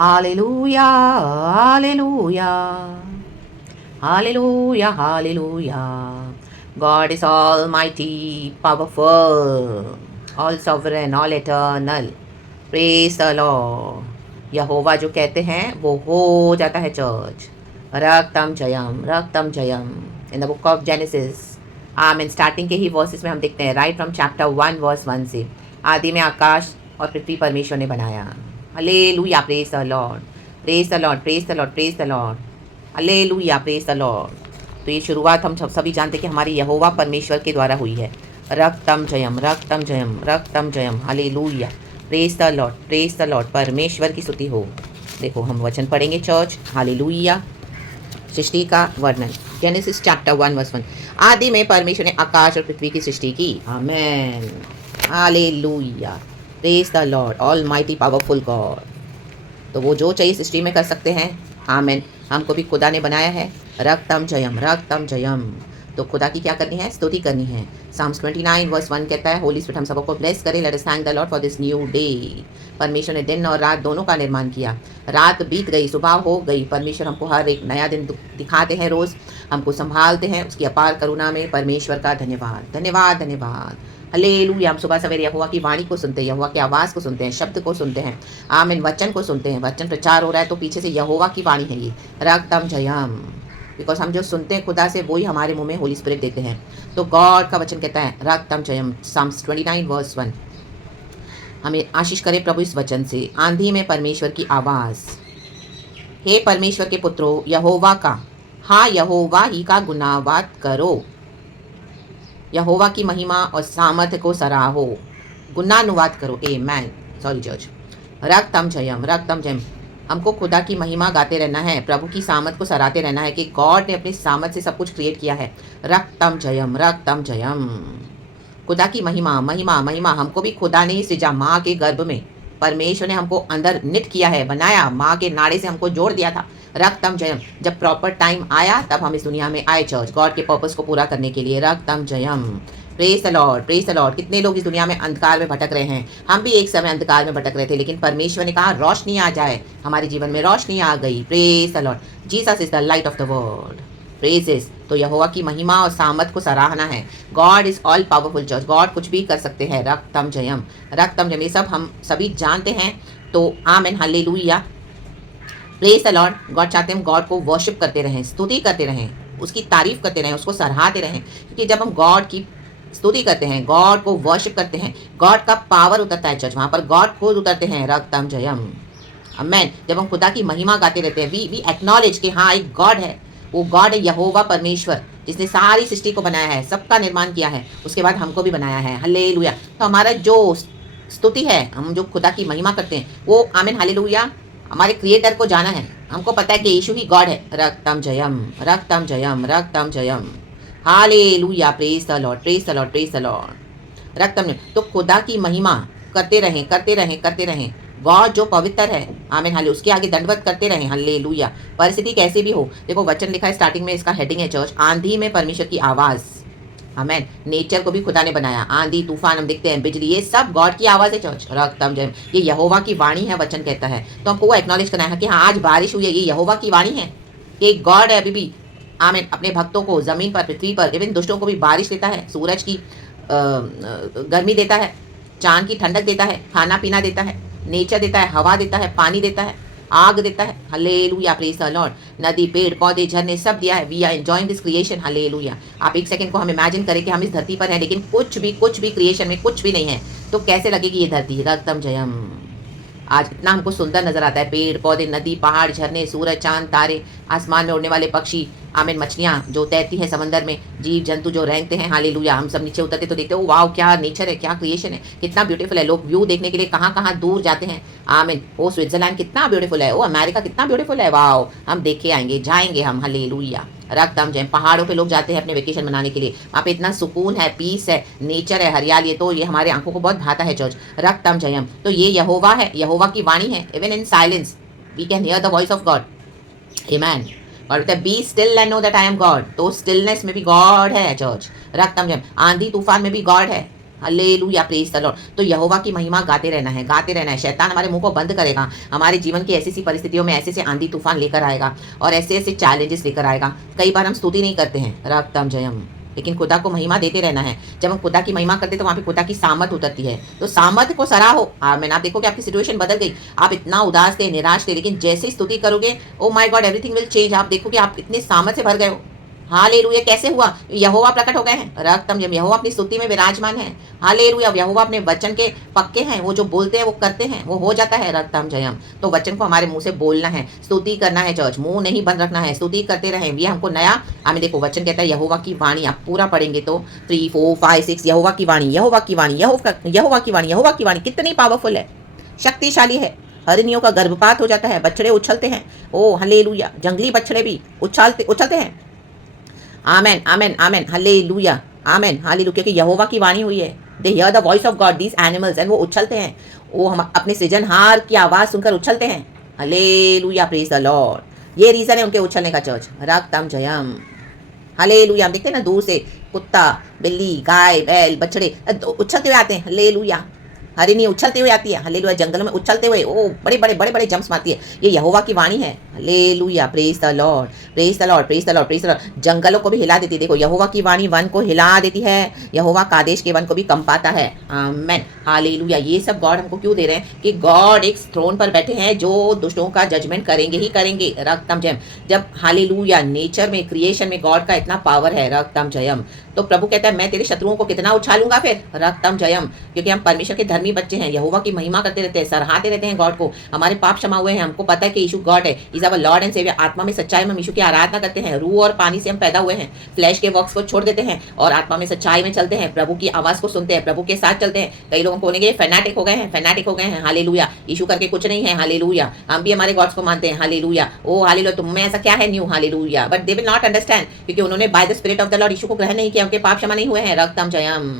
Hallelujah, hallelujah, hallelujah, hallelujah. God is almighty, powerful, all sovereign, all eternal. Praise the Lord. यहोवा जो कहते हैं वो हो जाता है चर्च. रक्तम जयम in the book of Genesis. आमीन. स्टार्टिंग के ही वर्सेस में हम देखते हैं राइट फ्रॉम चैप्टर 1 वर्स 1 से. आदि में आकाश और पृथ्वी परमेश्वर ने बनाया. Hallelujah. Praise the lord, praise the lord, praise the lord, praise the Lord. Hallelujah. Praise the Lord. तो ये शुरुआत हम सभी जानते हैं कि हमारी यहोवा परमेश्वर के द्वारा हुई है. रक्तम जयम, रक्तम जयम, रक्तम जयम. हालेलुया. Praise the lord, praise the lord. परमेश्वर की स्तुति हो. देखो हम वचन पढ़ेंगे चर्च. हालेलुया. सृष्टि का वर्णन. Genesis chapter 1 verse 1. आदि में परमेश्वर ने आकाश और पृथ्वी की सृष्टि की. आमेन. हालेलुया. Praise the lord, almighty powerful God. तो वो जो चाहिए सृष्टि में कर सकते हैं. आमेन. हमको भी खुदा ने बनाया है. रक्तम जयम, रक्तम जयम. तो खुदा की क्या करनी है? स्तुति करनी है. साम्स 29 वर्स 1 कहता है, होली स्पिरिट हम सबको ब्लेस करें. Let us thank the Lord for this new day. परमेश्वर ने दिन और रात दोनों का निर्माण किया. रात बीत गई, सुबह हो गई. परमेश्वर हमको हर एक नया दिन दिखाते हैं, रोज़ हमको संभालते हैं. उसकी अपार करुणा में परमेश्वर का धन्यवाद, धन्यवाद, धन्यवाद. हालेलुया. हम सुबह सवेरे यहोवा की वाणी को सुनते हैं, यहोवा की आवाज़ को सुनते हैं, शब्द को सुनते हैं. आमीन. वचन को सुनते हैं. वचन प्रचार हो रहा है तो पीछे से यहोवा की वाणी है ये. रक्तम जयम. बिकॉज हम जो सुनते हैं खुदा से वही हमारे मुंह में होली स्पिरिट देते हैं. तो गॉड का वचन कहता है रक्तम जयम. Sam's 29 verse 1. हमें आशीष करे प्रभु इस वचन से. आंधी में परमेश्वर की आवाज़. हे परमेश्वर के पुत्रों, यहोवा का, हाँ यहोवा ही का गुनावाद करो. यहोवा की महिमा और सामर्थ्य को सराहो. गुनानुवाद करो. आमेन. Sorry church. रक्तम जयम, रक्तम जयम. हमको खुदा की महिमा गाते रहना है, प्रभु की सामर्थ को सराहते रहना है कि गॉड ने अपनी सामर्थ से सब कुछ क्रिएट किया है. रक्तम जयम, रक्तम जयम. खुदा की महिमा, महिमा, महिमा. हमको भी खुदा ने सृजा. माँ के गर्भ में परमेश्वर ने हमको अंदर निट किया है, बनाया. माँ के नाड़े से हमको जोड़ दिया था. रक्तम जयम. जब प्रॉपर टाइम आया तब हम इस दुनिया में आए चर्च, गॉड के पर्पस को पूरा करने के लिए. रक्तम जयम. Praise the lord, praise the lord. कितने लोग इस दुनिया में अंधकार में भटक रहे हैं. हम भी एक समय अंधकार में भटक रहे थे, लेकिन परमेश्वर ने कहा रोशनी आ जाए. हमारे जीवन में रोशनी आ गई. Praise the Lord. Jesus is the light of the world. Praises. तो यहोवा की महिमा और सामर्थ को सराहना है. God is all powerful church. God कुछ भी कर सकते हैं. रक्तम जयम, रक्तम जयम. ये सब हम सभी जानते हैं. तो आमेन. हालेलुया. Praise the lord. गॉड चाहते हैं हम गॉड को वर्शिप करते रहें, स्तुति करते रहें, उसकी तारीफ करते रहें, उसको सराहते रहें. क्योंकि जब हम गॉड की स्तुति करते हैं, गॉड को वर्शिप करते हैं, गॉड का पावर उतरता है चर्च. वहाँ पर गॉड खुद उतरते हैं. रक्तम जयम. आमेन. जब हम खुदा की महिमा गाते रहते हैं, वी एक्नॉलेज कि हाँ एक गॉड है. वो गॉड है यहोवा परमेश्वर, जिसने सारी सृष्टि को बनाया है, सबका निर्माण किया है. उसके बाद हमको भी बनाया है. हालेलुया. तो हमारा जो स्तुति है, हम जो खुदा की महिमा करते हैं वो आमीन. हालेलुया. हमारे क्रिएटर को जाना है. हमको पता है कि यीशु ही गॉड है. रक्तम जयम, रक्तम जयम, रक्तम जयम. हालेलुया. Praise the lord, praise the lord, praise the lord. रक्तम जयम. तो खुदा की महिमा करते रहें, करते रहें, करते रहें. गॉड जो पवित्र है, आमीन. हाले उसके आगे दंडवत करते रहें. हालेलुया. परिस्थिति कैसी भी हो. देखो वचन लिखा है स्टार्टिंग में, इसका हेडिंग है चर्च, आंधी में परमेश्वर की आवाज़. आमेन. नेचर को भी खुदा ने बनाया. आंधी तूफान हम देखते हैं, बिजली, ये सब गॉड की आवाज़ है चर्च. रक्तम जयम. ये यहोवा की वाणी है, वचन कहता है. तो हमको वो एक्नॉलेज करना है कि हाँ आज बारिश हुई है, ये यहोवा की वाणी है. ये गॉड है अभी भी. आमीन. अपने भक्तों को ज़मीन पर, पृथ्वी पर, इवन दुष्टों को भी बारिश देता है, सूरज की गर्मी देता है, चांद की ठंडक देता है, खाना पीना देता है, नेचर देता है, हवा देता है, पानी देता है, आग देता है. हालेलुया. Praise the lord. नदी, पेड़ पौधे, झरने सब दिया है. We are enjoying this creation. Hallelujah. आप एक सेकंड को हम इमेजिन करें कि हम इस धरती पर हैं, लेकिन कुछ भी क्रिएशन में कुछ भी नहीं है. तो कैसे लगेगी ये धरती. रक्तम जयम. आज इतना हमको सुंदर नजर आता है. पेड़ पौधे, नदी, पहाड़, झरने, सूरज, चांद, तारे, आसमान में उड़ने वाले पक्षी, आमीन. मछलियाँ जो तैरती हैं समंदर में, जीव जंतु जो रेंगते हैं. हालेलुया. हम सब नीचे उतरते तो देखते हो वाओ क्या नेचर है, क्या क्रिएशन है, कितना ब्यूटीफुल है. लोग व्यू देखने के लिए कहाँ कहाँ दूर जाते हैं. आमीन. ओ स्विट्जरलैंड कितना ब्यूटीफुल है, ओ अमेरिका कितना ब्यूटीफुल है. वाओ हम देखे आएंगे, जाएंगे हम. हालेलुया. रक्तम जयम. पहाड़ों पे लोग जाते हैं अपने वेकेशन मनाने के लिए. वहाँ पे इतना सुकून है, पीस है, नेचर है, हरियाली है. तो ये हमारे आंखों को बहुत भाता है चर्च. रक्तम जयम. तो ये यहोवा है, यहोवा की वाणी है. Even in silence we can hear the voice of God. आमेन. और be still and know that I am God. तो स्टिलनेस में भी गॉड है चर्च. रक्तम जयम. आंधी तूफान में भी गॉड है. Hallelujah, praise the Lord. तो यहोवा की महिमा गाते रहना है, गाते रहना है। शैतान हमारे मुंह को बंद करेगा, हमारे जीवन की ऐसी ऐसी परिस्थितियों में ऐसे ऐसे आंधी तूफान लेकर आएगा और ऐसे ऐसे चैलेंजेस लेकर आएगा। कई बार हम स्तुति नहीं करते हैं, रक्तम जयम, लेकिन खुदा को महिमा देते रहना है। जब हम खुदा की महिमा करते हैं तो वहाँ पे खुदा की सामर्थ उतरती है, तो सामर्थ को सराहो। आमीन। आप देखो कि आपकी सिचुएशन बदल गई, आप इतना उदास थे, निराश थे, लेकिन जैसे ही स्तुति करोगे, oh my God, everything will change. आप देखो कि आप इतने सामर्थ से भर गए हो। हालेलुया। कैसे हुआ? यहोवा प्रकट हो गए हैं, रक्तम जम, यहोवा अपनी स्तुति में विराजमान है। हालेलुया। यहोवा अपने वचन के पक्के हैं, वो जो बोलते हैं वो करते हैं, वो हो जाता है, रक्तम जयम। तो वचन को हमारे मुंह से बोलना है, स्तुति करना है चर्च, मुंह नहीं बंद रखना है, स्तुति करते रहें। ये हमको नया, हमें देखो वचन कहता है यहोवा की वाणी, आप पूरा पढ़ेंगे तो 3 4 5 6 यहोवा की वाणी, यहोवा की वाणी, यहोवा की वाणी, यहोवा की वाणी कितनी पावरफुल है, शक्तिशाली है। हरिणियों का गर्भपात हो जाता है, बछड़े उछलते हैं। ओ हालेलुया। जंगली बछड़े भी उछलते हैं। आमेन, आमेन, आमेन, हालेलुया, आमेन, हालेलुया। क्योंकि यहोवा की वाणी हुई है, they hear the voice of God, these animals, and वो उछलते हैं। वो हम अपने सृजनहार की आवाज़ सुनकर उछलते हैं। Hallelujah, praise the Lord. ये रीज़न है उनके उछलने का चर्च, रक्तम जयम। हालेलुया। हम देखते हैं ना दूर से कुत्ता, बिल्ली, गाय, बैल, बछड़े उछलते हुए आते हैं, हालेलुया। हरिणी उछलते हुए आती है, हालेलुया। जंगलों में उछलते हुए ओ बड़े बड़े जंप्स मारती है। ये यहोवा की वाणी है, hallelujah, praise the lord, praise the lord, praise the lord, praise the Lord. जंगलों को भी हिला देती है। देखो यहोवा की वाणी वन को हिला देती है, यहोवा कादेश के वन को भी कंपाता है। आमेन, हालेलुया। ये सब गॉड हमको क्यों दे रहे हैं? कि गॉड एक थ्रोन पर बैठे हैं जो दुष्टों का जजमेंट करेंगे ही करेंगे, रक्तम जयम। जब हालेलुया नेचर में, क्रिएशन में गॉड का इतना पावर है, रक्तम जयम। तो प्रभु कहता है मैं तेरे शत्रुओं को कितना उछालूंगा फिर, रक्तम जयम। क्योंकि हम परमेश्वर के धर्मी बच्चे हैं, यहोवा की महिमा करते रहते हैं, सराहते रहते हैं गॉड को। हमारे पाप क्षमा हुए हैं, हमको पता है कि यीशु गॉड है, is our lord and saviour. आत्मा में सच्चाई में हम यीशु की आराधना करते हैं, रूह और पानी से हम पैदा हुए हैं। फ्लैश के वर्क्स को छोड़ देते हैं और आत्मा में सच्चाई में चलते हैं, प्रभु की आवाज़ को सुनते हैं, प्रभु के साथ चलते हैं। कई लोगों को बोलेंगे फैनाटिक हो गए हैं, फैनाटिक हो गए हैं, हालेलुया। यीशु करके कुछ नहीं है, हालेलुया। हम भी हमारे गॉड्स को मानते हैं, हालेलुया। ओ हालेलुया, तुम में ऐसा क्या है न्यू, हालेलुया। But they will not understand, क्योंकि उन्होंने by the spirit of the lord यीशु को ग्रहण नहीं किया, उनके पाप क्षमा नहीं हुए हैं, रक्तम जयम,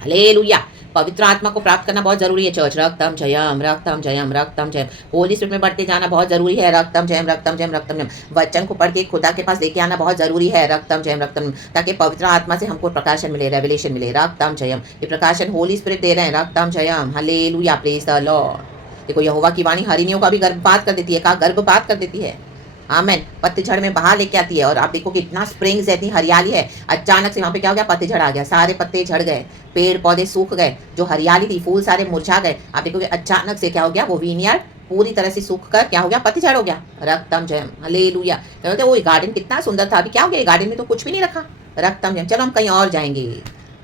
हालेलुया। पवित्र आत्मा को प्राप्त करना बहुत जरूरी है चर्च, रक्तम जयम, रक्तम जयम, रक्तम जयम। होली स्पिरिट में बढ़ते जाना बहुत जरूरी है, रक्तम जयम, रक्तम जयम, रक्तम जयम। वचन को पढ़ के खुदा के पास लेके आना बहुत जरूरी है, रक्तम जयम, रक्तम, ताकि पवित्र आत्मा से हमको प्रकाशन मिले, रेवलेशन मिले, रक्तम जयम। ये प्रकाशन होली स्पिरिट दे रहे हैं, रक्तम जयम, हालेलुया, प्रेज द लॉर्ड। देखो यहोवा की वाणी हरिणियों का भी गर्भपात कर देती है, कहा गर्भपात कर देती है। आमेन। पत्तीझड़ में बाहर लेके आती है और आप देखो कि इतना स्प्रिंग्स है, इतनी हरियाली है। अचानक से वहाँ पे क्या हो गया? पत्तीझड़ आ गया, सारे पत्ते झड़ गए, पेड़ पौधे सूख गए, जो हरियाली थी, फूल सारे मुरझा गए। आप देखोगे अचानक से क्या हो गया? वो विनियार्ड पूरी तरह से सूख कर क्या हो गया? पत्तीझड़ हो गया, रक्तम जयम, हालेलुया। कहते वो गार्डन कितना सुंदर था, अभी क्या हो गया? गार्डन में तो कुछ भी नहीं रखा, रक्तम जयम। चलो हम कहीं और जाएंगे,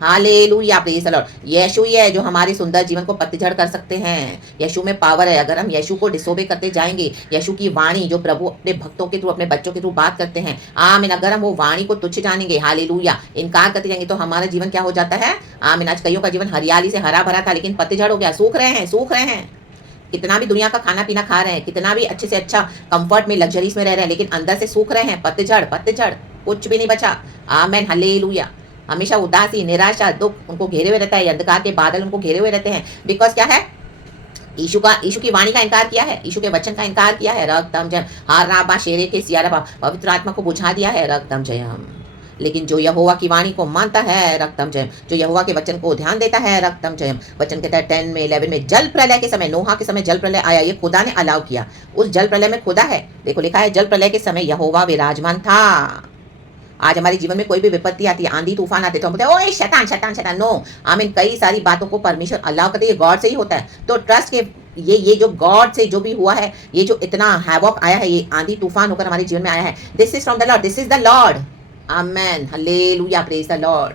हालेलुया, प्रेज द लॉर्ड। यीशु ही है जो हमारे सुंदर जीवन को पतझड़ कर सकते हैं। यीशु में पावर है। अगर हम यीशु को डिसोबे करते जाएंगे, यीशु की वाणी जो प्रभु अपने भक्तों के थ्रू, अपने बच्चों के थ्रू बात करते हैं, आमीन, अगर हम वो वाणी को तुच्छ जानेंगे, हालेलुया, इनकार करते जाएंगे, तो हमारा जीवन क्या हो जाता है? आमीन। आज कईयों का जीवन हरियाली से हरा भरा था, लेकिन पतझड़ हो गया, सूख रहे हैं, सूख रहे हैं। कितना भी दुनिया का खाना पीना खा रहे हैं, कितना भी अच्छे से अच्छा कंफर्ट में, लग्जरीज में रह रहे हैं, लेकिन अंदर से सूख रहे हैं, पतझड़, पतझड़, कुछ भी नहीं बचा। आमीन, हालेलुया। हमेशा उदासी, निराशा, दुख उनको घेरे हुए रहता है, अंधकार के बादल उनको घेरे हुए रहते हैं। बिकॉज क्या है? यीशु की वाणी का इनकार किया है, यीशु के वचन का इनकार किया है, रक्तम जयम। हार राबा शेरे के सियारा, पवित्र आत्मा को बुझा दिया है, रक्तम जयम। लेकिन जो यहोवा की वाणी को मानता है, रक्तम जयम, जो यहोवा के वचन को ध्यान देता है, रक्तम जयम। वचन कहता है 10 में 11 में, जल प्रलय के समय, नोहा के समय जल प्रलय आया, ये खुदा ने अलाउ किया। उस जल प्रलय में खुदा है। देखो लिखा है जल प्रलय के समय यहोवा विराजमान था। आज हमारे जीवन में कोई भी विपत्ति आती है, आंधी तूफान आते, तो हम बोलते हैं ओए शैतान शैतान शैतान। नो, आमीन। कई सारी बातों को परमेश्वर अलाउ करते हैं, गॉड से ही होता है। तो ट्रस्ट के ये जो गॉड से जो भी हुआ है, ये जो इतना हैवॉक आया है, ये आंधी तूफान होकर हमारे जीवन में आया है, this is from the Lord, this is the lord, आमेन, हालेलुया, प्रेज द लॉर्ड,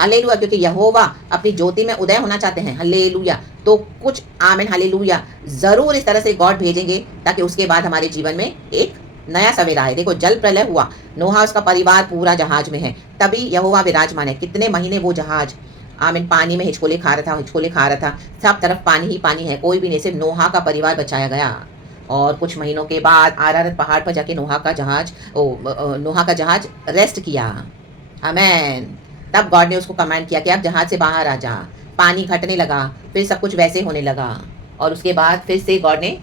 हालेलुया। क्योंकि यहोवा अपनी ज्योति में उदय होना चाहते हैं, हालेलुया। तो कुछ, आमेन, हालेलुया, जरूर इस तरह से गॉड भेजेंगे ताकि उसके बाद हमारे जीवन में एक नया सवेरा है। देखो जल प्रलय हुआ, नोहा उसका परिवार पूरा जहाज में है, तभी यहोवा विराजमान है। कितने महीने वो जहाज, आमीन, पानी में हिचकोले खा रहा था, सब तरफ पानी ही पानी है, कोई भी नहीं, सिर्फ नोहा का परिवार बचाया गया। और कुछ महीनों के बाद आरारत पहाड़ पर जाके नोहा का जहाज रेस्ट किया, आमीन। तब गॉड ने उसको कमांड किया कि अब जहाज से बाहर आ जा। पानी घटने लगा, फिर सब कुछ वैसे होने लगा, और उसके बाद फिर से गॉड ने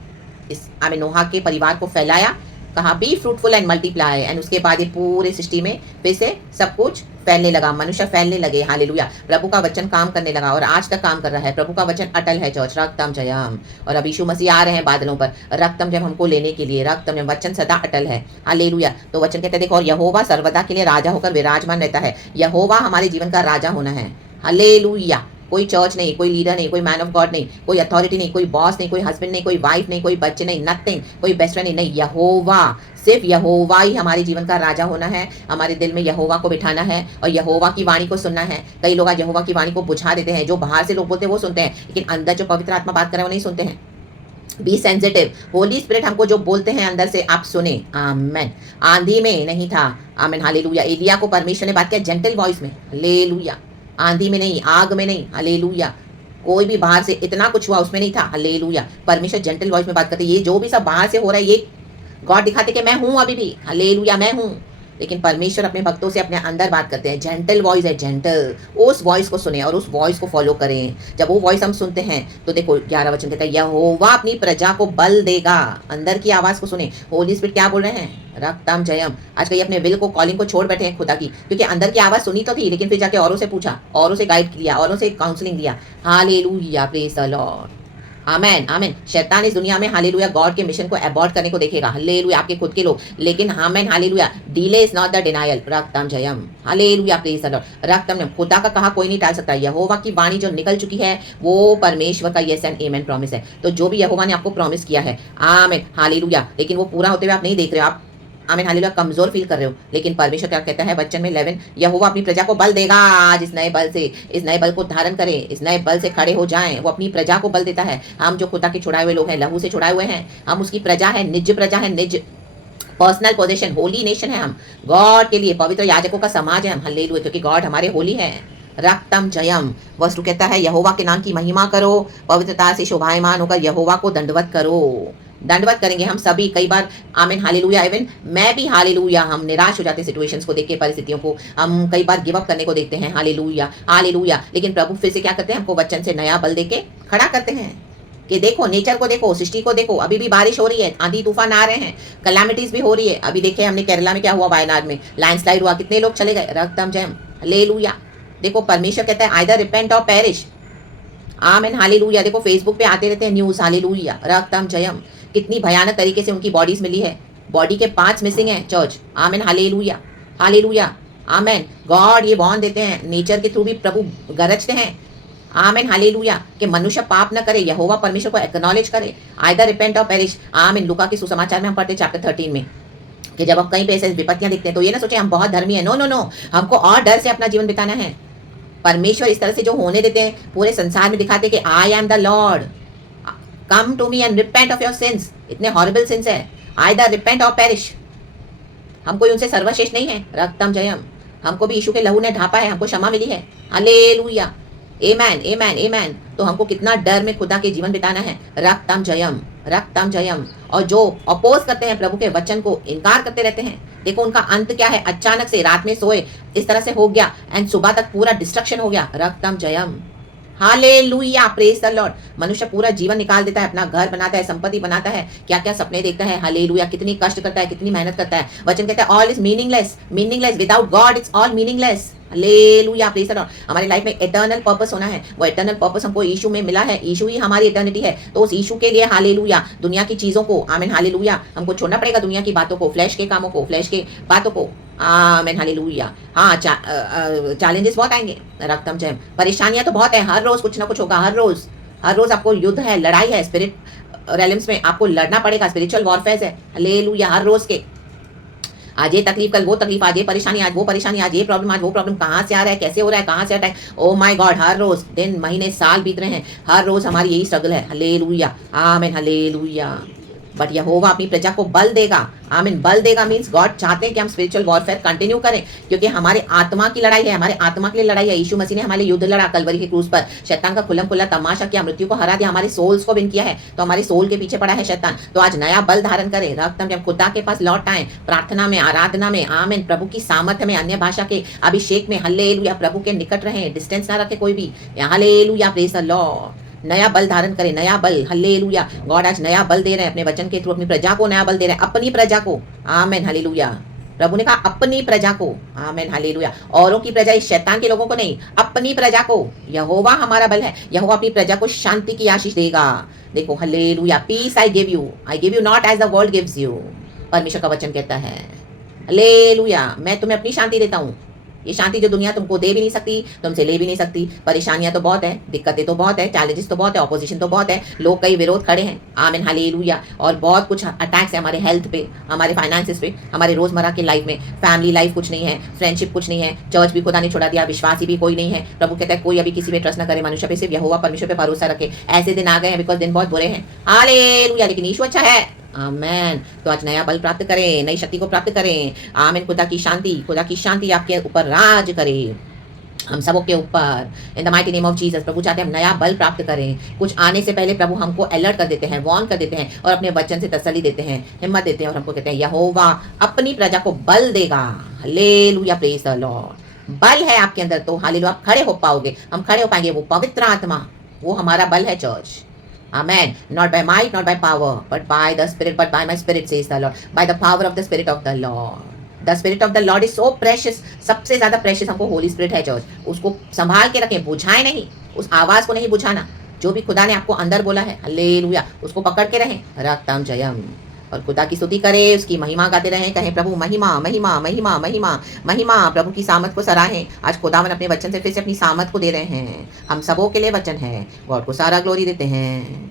इस आमीन नोहा के परिवार को फैलाया, कहा be fruitful and multiply, and उसके बाद ये पूरे सृष्टि में फिर से सब कुछ फैलने लगा, मनुष्य फैलने लगे। हालेलुया। प्रभु का वचन काम करने लगा और आज तक काम कर रहा है। प्रभु का वचन अटल है चर्च। रक्तम जयम। और अब यीशु मसीह आ रहे हैं बादलों पर, रक्तम जब हमको लेने के लिए। रक्तम जब वचन सदा अटल है। हालेलुया। तो वचन कहते हैं देखो, और यहोवा सर्वदा के लिए राजा होकर विराजमान रहता है। यहोवा हमारे जीवन का राजा होना है। हालेलुया। कोई चर्च नहीं, कोई लीडर नहीं, कोई मैन ऑफ गॉड नहीं, कोई अथॉरिटी नहीं, कोई बॉस नहीं, कोई हस्बैंड नहीं, कोई वाइफ नहीं, कोई बच्चे नहीं, नथिंग, कोई बेस्ट फ्रेंड नहीं, यहोवा। सिर्फ यहोवा ही हमारे जीवन का राजा होना है। हमारे दिल में यहोवा को बिठाना है और यहोवा की वाणी को सुनना है। कई लोग आज यहोवा की वाणी को बुझा देते हैं। जो बाहर से लोग बोलते हैं वो सुनते हैं, लेकिन अंदर जो पवित्र आत्मा बात करे वो नहीं सुनते हैं। Be sensitive. होली स्पिरिट हमको जो बोलते हैं अंदर से आप सुने। आमेन। आंधी में नहीं था। आमेन। हालेलुया। एलिया को परमेश्वर ने बात किया जेंटल वॉइस में। हालेलुया। आंधी में नहीं, आग में नहीं। हालेलुया। कोई भी बाहर से इतना कुछ हुआ उसमें नहीं था। हालेलुया। परमेश्वर जेंटल वॉइस में बात करते। ये जो भी सब बाहर से हो रहा है ये गॉड दिखाते कि मैं हूं अभी भी। हालेलुया। मैं हूं। लेकिन परमेश्वर अपने भक्तों से अपने अंदर बात करते हैं। जेंटल वॉइस है, जेंटल। उस वॉइस को सुने और उस वॉइस को फॉलो करें। जब वो वॉइस हम सुनते हैं तो देखो 11 वचन कहता है यहोवा अपनी प्रजा को बल देगा। अंदर की आवाज को सुने। होली स्पिरिट क्या बोल रहे हैं? रक्तम जयम। आज कहीं अपने विल को कॉलिंग को छोड़ बैठे हैं खुदा की, क्योंकि अंदर की आवाज सुनी तो थी, लेकिन फिर जाके औरों से पूछा, औरों से गाइड किया, औरों से काउंसलिंग दिया। हालेलुया। Praise the lord. आमेन। आमेन। शैतान इस दुनिया में हालेलुया गॉड के मिशन को अबॉर्ट करने को देखेगा। हालेलुया। आपके खुद के लोग, लेकिन आमेन। हालेलुया। Delay is not the denial. रक्तम जयम। हालेलुया। Praise the lord. रक्तम जयम। खुदा का कहा कोई नहीं टाल सकता। यहोवा की वाणी जो निकल चुकी है वो परमेश्वर का यस एंड आमेन प्रॉमिस है। तो जो भी यहोवा ने आपको प्रॉमिस किया है, आमेन। हालेलुया। लेकिन वो पूरा होते हुए आप नहीं देख रहे हो, आप आमीन हालेलुया कमजोर फील कर रहे हो। लेकिन परमेश्वर क्या कहता है वचन में 11, यहोवा अपनी प्रजा को बल देगा। आज इस नए बल से, इस नए बल को धारण करें, इस नए बल से खड़े हो जाएं। वो अपनी प्रजा को बल देता है। हम जो खुदा के छुड़ाए हुए लोग हैं, लहू से छुड़ाए हुए हैं, हम उसकी प्रजा है, निज प्रजा है, निज पर्सनल पोजीशन, होली नेशन है। हम गॉड के लिए पवित्र याजकों का समाज है हम। हालेलुया। क्योंकि गॉड हमारे होली है। रक्तम जयम। वस्तु कहता है यहोवा के नाम की महिमा करो, पवित्रता से शोभायमान होकर यहोवा को दंडवत करो। दंडवत करेंगे हम सभी। कई बार आमीन हालेलुया। इवन मैं भी हालेलुया। हम निराश हो जाते हैं सिचुएशंस को देख के, परिस्थितियों को हम कई बार गिव अप करने को देखते हैं। हालेलुया। हालेलुया। लेकिन प्रभु फिर से क्या करते हैं? हमको वचन से नया बल देके खड़ा करते हैं कि देखो, नेचर को देखो, सृष्टि को देखो। अभी भी बारिश हो रही है, आंधी तूफान आ रहे हैं, कैलामिटीज भी हो रही है। अभी देखे हमने केरला में क्या हुआ, वायनाड में लैंडस्लाइड हुआ, कितने लोग चले गए। रक्तम जयम। हालेलुया। देखो परमेश्वर कहता है आइदर रिपेंट और पेरिश। आमीन हालेलुया। देखो फेसबुक पे आते रहते हैं न्यूज। हालेलुया। रक्तम जयम। कितनी भयानक तरीके से उनकी बॉडीज मिली है। बॉडी के 5 मिसिंग हैं चर्च। आमीन हालेलुया। हालेलुया। आमीन। गॉड ये वार्न देते हैं, नेचर के थ्रू भी प्रभु गरजते हैं। आमीन हालेलुया। कि मनुष्य पाप न करे, यहोवा परमेश्वर को एक्नॉलेज करे, आइदर रिपेंट और पेरिश। आमीन। लूका के सुसमाचार में हम पढ़ते चैप्टर 13 में कि जब हम कहीं पे ऐसे विपत्तियां दिखते हैं तो ये ना सोचे हम बहुत धर्मी है। नो नो नो, हमको और डर से अपना जीवन बिताना है। परमेश्वर इस तरह से जो होने देते हैं, पूरे संसार में दिखाते कि I am the lord, come to me and repent of your sins. इतने हॉरिबल सिंस है, आइदर रिपेंट और पेरिश। हम कोई उनसे सर्वश्रेष्ठ नहीं है। रक्तम जयम। हमको भी यीशु के लहू ने ढापा है, हमको क्षमा मिली है। हालेलुया। आमेन आमेन आमेन। तो हमको कितना डर में खुदा के जीवन बिताना है। रक्तम जयम। रक्तम जयम। और जो अपोज करते हैं प्रभु के वचन को, इनकार करते रहते हैं, देखो उनका अंत क्या है। अचानक से रात में सोए इस तरह से हो गया एंड सुबह तक पूरा डिस्ट्रक्शन हो गया। रक्तम जयम। हालेलुया। Praise the Lord. मनुष्य पूरा जीवन निकाल देता है, अपना घर बनाता है, संपत्ति बनाता है, क्या क्या सपने देखता है। हालेलुया। कितनी कष्ट करता है, कितनी मेहनत करता है। वचन कहता है all is meaningless. Meaningless without God it's all meaningless. Hallelujah. Praise the Lord. हमारी लाइफ में इटर्नल पर्पस होना है। वो इटर्नल पर्पस हमको यीशु में मिला है। यीशु ही हमारी इटर्निटी है। तो उस यीशु के लिए हालेलुया दुनिया की चीजों को, आमीन हालेलुया, हमको छोड़ना पड़ेगा। दुनिया की बातों को, फ्लैश के कामों को, फ्लैश के बातों को। आमीन हालेलुया। हाँ, चैलेंजेस बहुत आएंगे। रक्तम जयम। परेशानियां तो बहुत है, हर रोज कुछ ना कुछ होगा। हर रोज आपको युद्ध है, लड़ाई है। स्पिरिट रेलम्स में आपको लड़ना पड़ेगा। स्पिरिचुअल वॉरफेयर है। हालेलुया। हर रोज के, आज ये तकलीफ, कल वो तकलीफ, आज ये परेशानी, आज वो परेशानी, आज ये प्रॉब्लम, आज वो प्रॉब्लम, कहाँ से आ रहा है, कैसे हो रहा है, कहाँ से हटा है। Oh my God. हर रोज दिन, महीने, साल बीत रहे हैं, हर रोज हमारी यही स्ट्रगल है। हालेलुया। आमीन हालेलुया। बट यहोवा अपनी प्रजा को बल देगा। आमीन। बल देगा मीन्स गॉड चाहते हैं कि हम स्पिरिचुअल वॉरफेयर कंटिन्यू करें, क्योंकि हमारे आत्मा की लड़ाई है, हमारे आत्मा के लिए लड़ाई है। यीशु मसीह ने हमारे युद्ध लड़ा कलवरी के क्रूज पर, शैतान का खुल्लम खुल्ला तमाशा किया, मृत्यु को हरा दिया, हमारे सोल्स को विन किया है। तो हमारे सोल के पीछे पड़ा है शैतान। तो आज नया बल धारण करें। रक्तम जब खुदा के पास लौट आए, प्रार्थना में, आराधना में, आमीन, प्रभु की सामर्थ्य में, अन्य भाषा के अभिषेक में। हालेलुया। प्रभु के निकट रहें, डिस्टेंस ना रखे कोई भी। हालेलुया। Praise the Lord. नया बल धारण करें, नया बल। हालेलुया। गॉड आज नया बल दे रहे हैं अपने वचन के थ्रू, अपनी प्रजा को नया बल दे रहे हैं, अपनी प्रजा को। आमीन हालेलुया। प्रभु ने कहा अपनी प्रजा को, आमेन हालेलुया, औरों की प्रजा इस शैतान के लोगों को नहीं, अपनी प्रजा को। यहोवा हमारा बल है, यहोवा अपनी प्रजा को शांति की आशीष देगा। देखो hallelujah, peace I give you not as the world gives you. परमेश्वर का वचन कहता है हालेलुया, मैं तुम्हें अपनी शांति देता हूँ। ये शांति जो दुनिया तुमको दे भी नहीं सकती, तुमसे ले भी नहीं सकती। परेशानियां तो बहुत है, दिक्कतें तो बहुत है, चैलेंजेस तो बहुत है, ऑपोजिशन तो बहुत है, लोग कई विरोध खड़े हैं, आमीन हालेलुया, और बहुत कुछ अटैक्स है हमारे हेल्थ पे, हमारे फाइनेंसेस पे, हमारे रोजमर्रा की लाइफ में। फैमिली लाइफ कुछ नहीं है, फ्रेंडशिप कुछ नहीं है, चर्च भी खुदा ने छोड़ा दिया, विश्वासी भी कोई नहीं है। प्रभु कहता है कोई अभी किसी पे ट्रस्ट न करे, मनुष्य पे सिर्फ यहोवा परमेश्वर पे भरोसा रखे। ऐसे दिन आ गए हैं बिकॉज दिन बहुत बुरे हैं, हालेलुया, लेकिन यीशु अच्छा है, आमेन। तो आज नया बल प्राप्त करें, नई शक्ति को प्राप्त करें, आमीन। खुदा की शांति आपके ऊपर राज करे, हम सबों के ऊपर, in the mighty name of Jesus. प्रभु चाहते हैं हम नया बल प्राप्त करें। कुछ आने से पहले प्रभु हमको अलर्ट कर देते हैं, वार्न कर देते हैं, और अपने वचन से तसल्ली देते हैं, हिम्मत देते हैं, और हमको कहते हैं यहोवा अपनी प्रजा को बल देगा। Hallelujah, praise the Lord. बल है आपके अंदर तो हालेलुया, आप खड़े हो पाओगे, हम खड़े हो पाएंगे। वो पवित्र आत्मा, वो हमारा बल है church, Amen. Not by might, not by power, but by the Spirit, but by my Spirit, says the Lord. By the power of the Spirit of the Lord. The Spirit of the Lord is so precious. सबसे ज़्यादा precious हमको Holy Spirit है church. उसको संभाल के रखें, बुझाए नहीं, उस आवाज़ को नहीं बुझाना। जो भी खुदा ने आपको अंदर बोला है, हालेलुया, उसको पकड़ के रहें, रक्तम जयम, और खुदा की स्तुति करें, उसकी महिमा गाते रहें, कहें प्रभु महिमा महिमा महिमा महिमा महिमा। प्रभु की सामत को सराहें। आज खुदावन अपने वचन से फिर से अपनी सामत को दे रहे हैं, हम सबों के लिए वचन है। गॉड को सारा ग्लोरी देते हैं।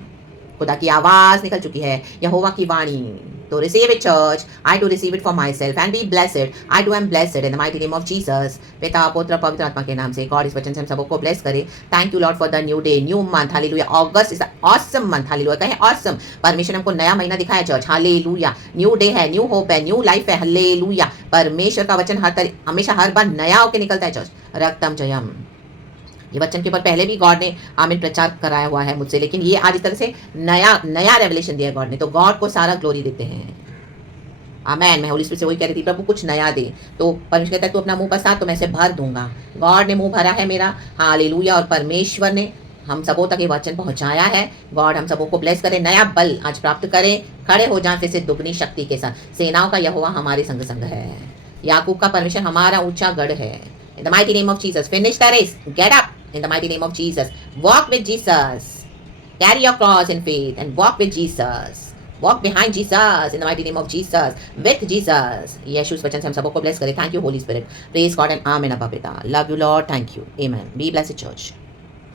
खुदा की आवाज निकल चुकी है, यहोवा की वाणी। तो receive it church, I too receive it for myself and be blessed. I too am blessed in the mighty name of Jesus. पिता पुत्र पवित्र आत्मा के नाम से गॉड इस वचन से हम सबको ब्लेस करे। Thank you Lord for the new day, new month, hallelujah. August is awesome month, hallelujah, कहें ऑसम। परमेश्वर हमको नया महीना दिखाया चर्च, हालेलुया। न्यू डे है, न्यू होप है, न्यू लाइफ है, हालेलुया। परमेश्वर का वचन हमेशा हर बार नया होकर निकलता है चर्च, रक्तम जयम। ये वचन के ऊपर पहले भी गॉड ने आमीन प्रचार कराया हुआ है मुझसे, लेकिन ये आज इस तरह से नया रेवलेशन दिया है गॉड ने, तो गॉड को सारा ग्लोरी देते हैं। आमेन। मैं होली स्पिरिट से वही कह रही थी, प्रभु कुछ नया दे। तो परमेश्वर कहता है तू अपना मुंह पसार तो मैं इसे भर दूंगा। गॉड ने मुंह भरा है मेरा, हालेलुया, और परमेश्वर ने हम सबों तक ये वचन पहुंचाया है। गॉड हम सबों को ब्लेस करें, नया बल आज प्राप्त करें, खड़े हो जाएं फिर से दुगनी शक्ति के साथ। सेनाओं का यहोवा हमारे संग संग है, याकूब का परमेश्वर हमारा ऊंचा गढ़ है। In the mighty name of Jesus, finish the race. Get up in the mighty name of Jesus. Walk with Jesus. Carry your cross in faith and walk with Jesus. Walk behind Jesus in the mighty name of Jesus. With Jesus. यीशु इस वचन से हम सबको bless करें। Thank you, Holy Spirit. Praise God and Amen, Abba Pita. Love you, Lord. Thank you. Amen. Be blessed, church.